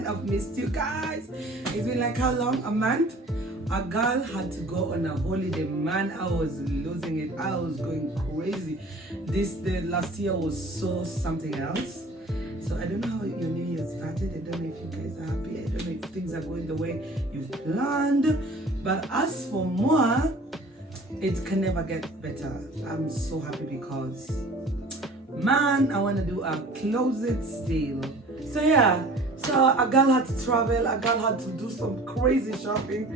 man. I've missed you guys. It's been like how long? A month? A girl had to go on a holiday, man. I was losing it. I was going crazy. The last year was so something else. So I don't know how your new year started. I don't know if you guys are happy. I don't know if things are going the way you've planned. But as for moi, it can never get better. I'm so happy because, man, I want to do a closet sale. So yeah, so a girl had to travel. A girl had to do some crazy shopping.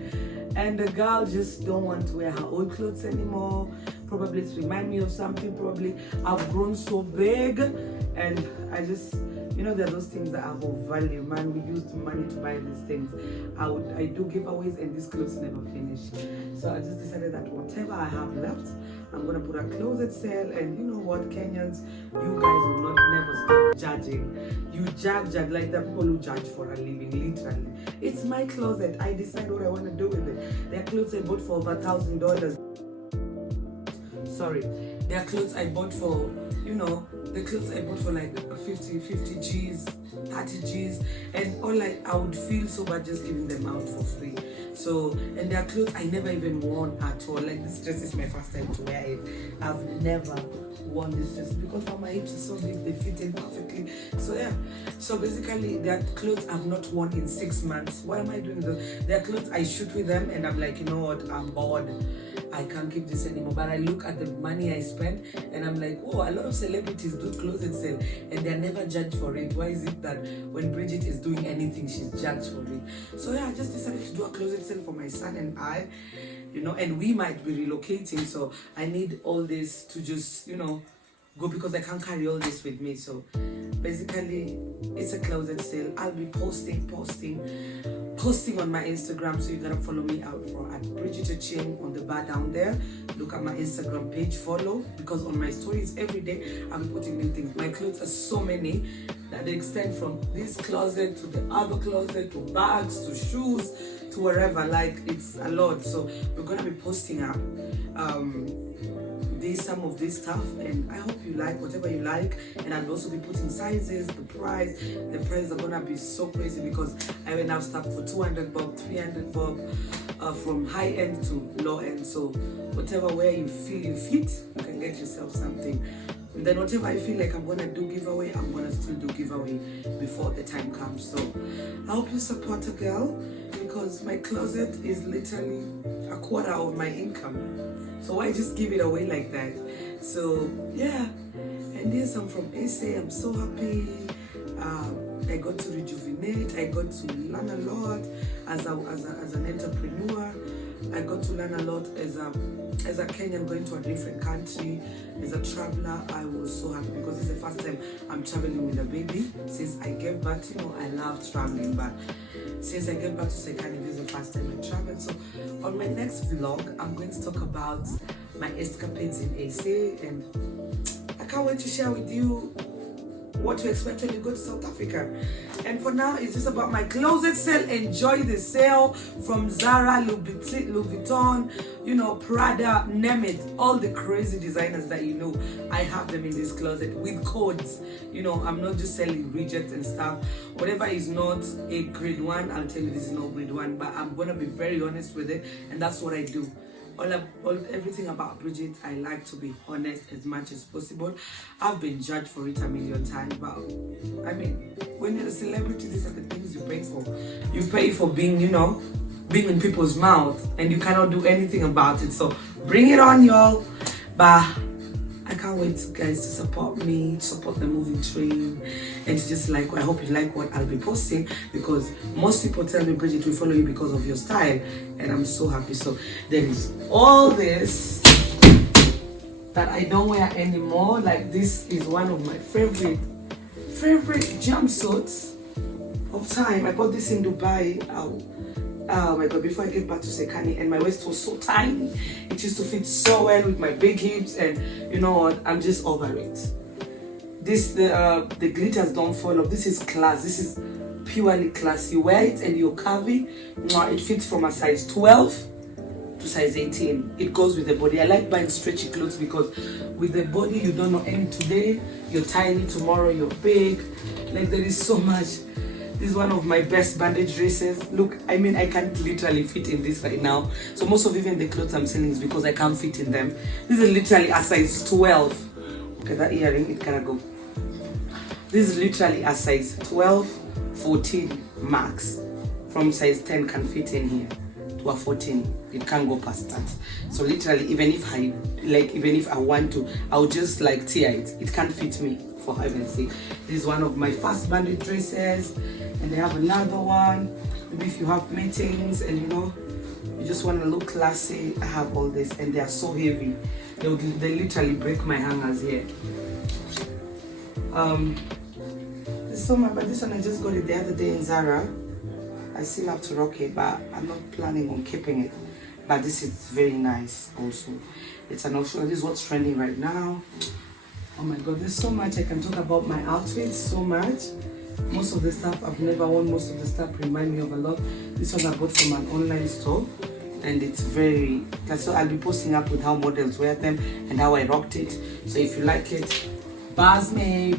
And the girl just don't want to wear her old clothes anymore. Probably it's remind me of something. Probably I've grown so big. And I just, there are those things that have of value, man. We used money to buy these things. I do giveaways and these clothes never finish. So I just decided that whatever I have left, I'm gonna put a closet sale. And you know what, Kenyans, you guys will not never stop judging. You judge like the people who judge for a living, literally. It's my closet. I decide what I want to do with it. There are clothes I bought for over $1,000. Sorry, there are clothes I bought for, the clothes I bought for like 50 G's, 30 G's, and all I would feel so bad just giving them out for free. So, and there are clothes I never even worn at all. Like this dress is my first time to wear it. I've never worn this dress because my hips are so big, they fit in perfectly. So yeah, so basically there are clothes I've not worn in 6 months. Why am I doing this? There are clothes I shoot with them and I'm like, you know what, I'm bored. I can't keep this anymore. But I look at the money I spend and I'm like, oh, a lot of celebrities do closet sale and they're never judged for it. Why is it that when Bridget is doing anything, she's judged for it? So yeah, I just decided to do a closet sale for my son and I, and we might be relocating. So I need all this to just, go because I can't carry all this with me. So basically, it's a closet sale. I'll be posting on my Instagram, so you gotta follow me out for at Bridget Ocheng on the bar down there. Look at my Instagram page, follow, because on my stories every day I'm putting new things. My clothes are so many that they extend from this closet to the other closet to bags to shoes to wherever. Like, it's a lot. So we're gonna be posting up some of this stuff, and I hope you like whatever you like. And I'll also be putting sizes, the price are gonna be so crazy because I will have stuff for 200 bob, 300 bob, from high end to low end. So whatever way you feel you fit, you can get yourself something. And then whatever I feel like I'm gonna do giveaway, I'm gonna still do giveaway before the time comes. So I hope you support a girl, because my closet is literally a quarter of my income. So why just give it away like that? So yeah, and yes, I'm from SA. I'm so happy. I got to rejuvenate. I got to learn a lot as an entrepreneur. I got to learn a lot as a Kenyan going to a different country. As a traveler, I was so happy because it's the first time I'm traveling with a baby since I gave birth. I love traveling, but since I gave birth to Sekani, this is the first time I traveled. So on my next vlog, I'm going to talk about my escapades in SA, and I can't wait to share with you what to expect when you go to South Africa. And for now, it's just about my closet sale. Enjoy the sale from Zara, Louis Vuitton, Prada, name it. All the crazy designers that I have them in this closet with codes. I'm not just selling widgets and stuff. Whatever is not a grade 1, I'll tell you this is not grade 1, but I'm gonna be very honest with it, and that's what I do. Everything about Bridget, I like to be honest as much as possible. I've been judged for it a million times, but I mean, when you're a celebrity, these are the things you pay for. You pay for being, being in people's mouth, and you cannot do anything about it. So bring it on, y'all. But I can't wait, guys, to support me, to support the moving train, and to just I hope you like what I'll be posting, because most people tell me, Bridget, we follow you because of your style, and I'm so happy. So there is all this that I don't wear anymore. Like, this is one of my favorite jumpsuits of time. I bought this in Dubai. Oh my god, before I get back to Sekani, and my waist was so tiny. It used to fit so well with my big hips, and you know what, I'm just over it. The glitters don't fall off. This is class. This is purely class. You wear it and you're curvy. It fits from a size 12 to size 18. It goes with the body. I like buying stretchy clothes because with the body, you don't know, and today you're tiny, tomorrow you're big. Like, there is so much This is one of my best bandage dresses. Look, I mean, I can't literally fit in this right now. So most of even the clothes I'm selling is because I can't fit in them. This is literally a size 12. Okay, that earring, it cannot go. This is literally a size 12, 14 max. From size 10 can fit in here to a 14. It can't go past that. So literally, even if I want to, I'll just like tear it. It can't fit me, for heaven's sake. This is one of my first bandage dresses, and they have another one. Maybe if you have meetings and you just want to look classy, I have all this, and they are so heavy. They literally break my hangers here. There's so much, but this one I just got it the other day in Zara. I still have to rock it, but I'm not planning on keeping it. But this is very nice also. It's an option. This is what's trending right now. Oh my god, there's so much I can talk about my outfits, so much. Most of the stuff I've never worn, most of the stuff remind me of a lot. This one I bought from an online store, and it's very, so I'll be posting up with how models wear them and how I rocked it. So if you like it, buzz me.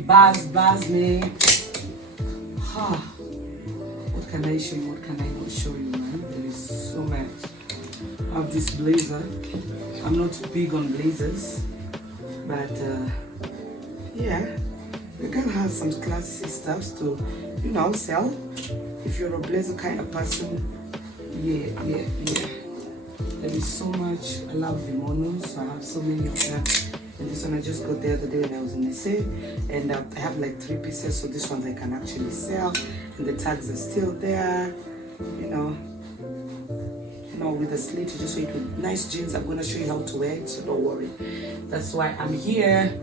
What can I show you? What can I not show you, man? There is so much. I have this blazer. I'm not big on blazers, but yeah, you can have some classy stuff to, sell. If you're a blazer kind of person, yeah. There is so much. I love Vimonos, so I have so many of them. And this one I just got the other day when I was in SA, and I have like 3 pieces, so this ones I can actually sell, and the tags are still there, with the slit. You just wear it with nice jeans. I'm gonna show you how to wear it, so don't worry. That's why I'm here.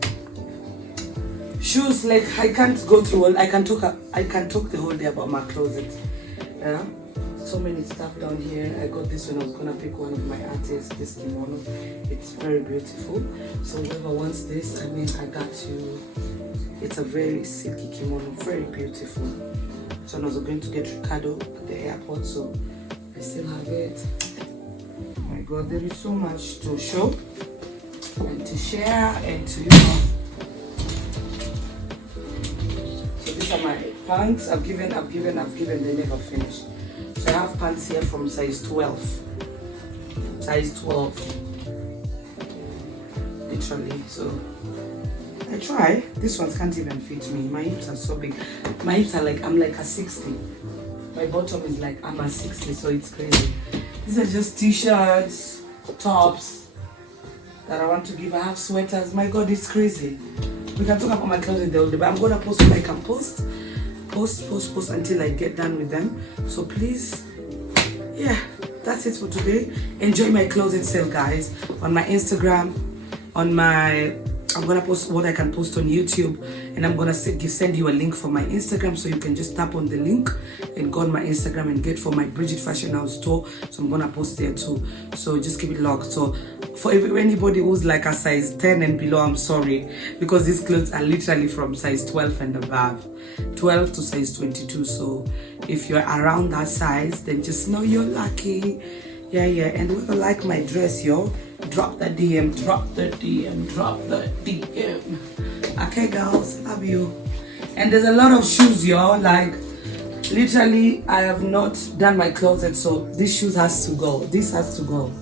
Shoes, like I can't go through all. I can talk the whole day about my closet. Yeah, so many stuff down here. I got this when I was gonna pick one of my artists, this kimono. It's very beautiful. So whoever wants this, I got you. It's a very silky kimono, very beautiful. So I was going to get Ricardo at the airport, so I still have it. Oh my god, there is so much to show and to share and to So these are my pants. I've given, they never finished. So I have pants here from size 12. Size 12. Literally. So I try. These ones can't even fit me. My hips are so big. My hips are like, I'm like a 60. My bottom is like, I'm a 60, so it's crazy. These are just t-shirts, tops that I want to give. I have sweaters. My god, it's crazy. We can talk about my clothing the whole day, but I'm gonna post what I can post until I get done with them. So please, yeah, that's it for today. Enjoy my clothing sale, guys, on my Instagram, I'm gonna post what I can post on YouTube, and I'm gonna send you a link for my Instagram, so you can just tap on the link and go on my Instagram and get for my Bridget Fashion House store. So I'm gonna post there too, so just keep it locked. So for anybody who's like a size 10 and below, I'm sorry, because these clothes are literally from size 12 and above, 12 to size 22. So if you're around that size, then just know you're lucky. Yeah. And whoever like my dress, drop the DM. Okay, girls, love you. And there's a lot of shoes, like literally I have not done my closet, so this shoes has to go. This has to go.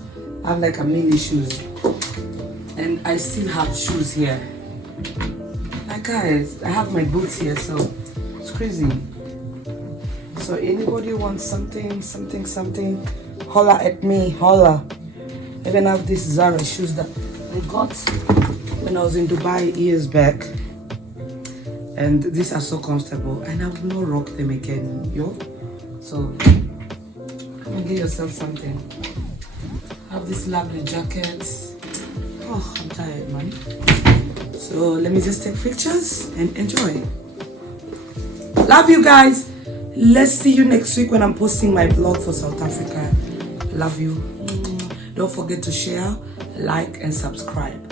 I have like a mini shoes, and I still have shoes here. Like guys, I have my boots here, so it's crazy. So anybody wants something, holla at me, holla. I even have these Zara shoes that I got when I was in Dubai years back, and these are so comfortable, and I will not rock them again, So come and get yourself something. I have this lovely jacket. Oh, I'm tired, man. So let me just take pictures and enjoy. Love you guys. Let's see you next week when I'm posting my vlog for South Africa. Love you. Don't forget to share, like, and subscribe.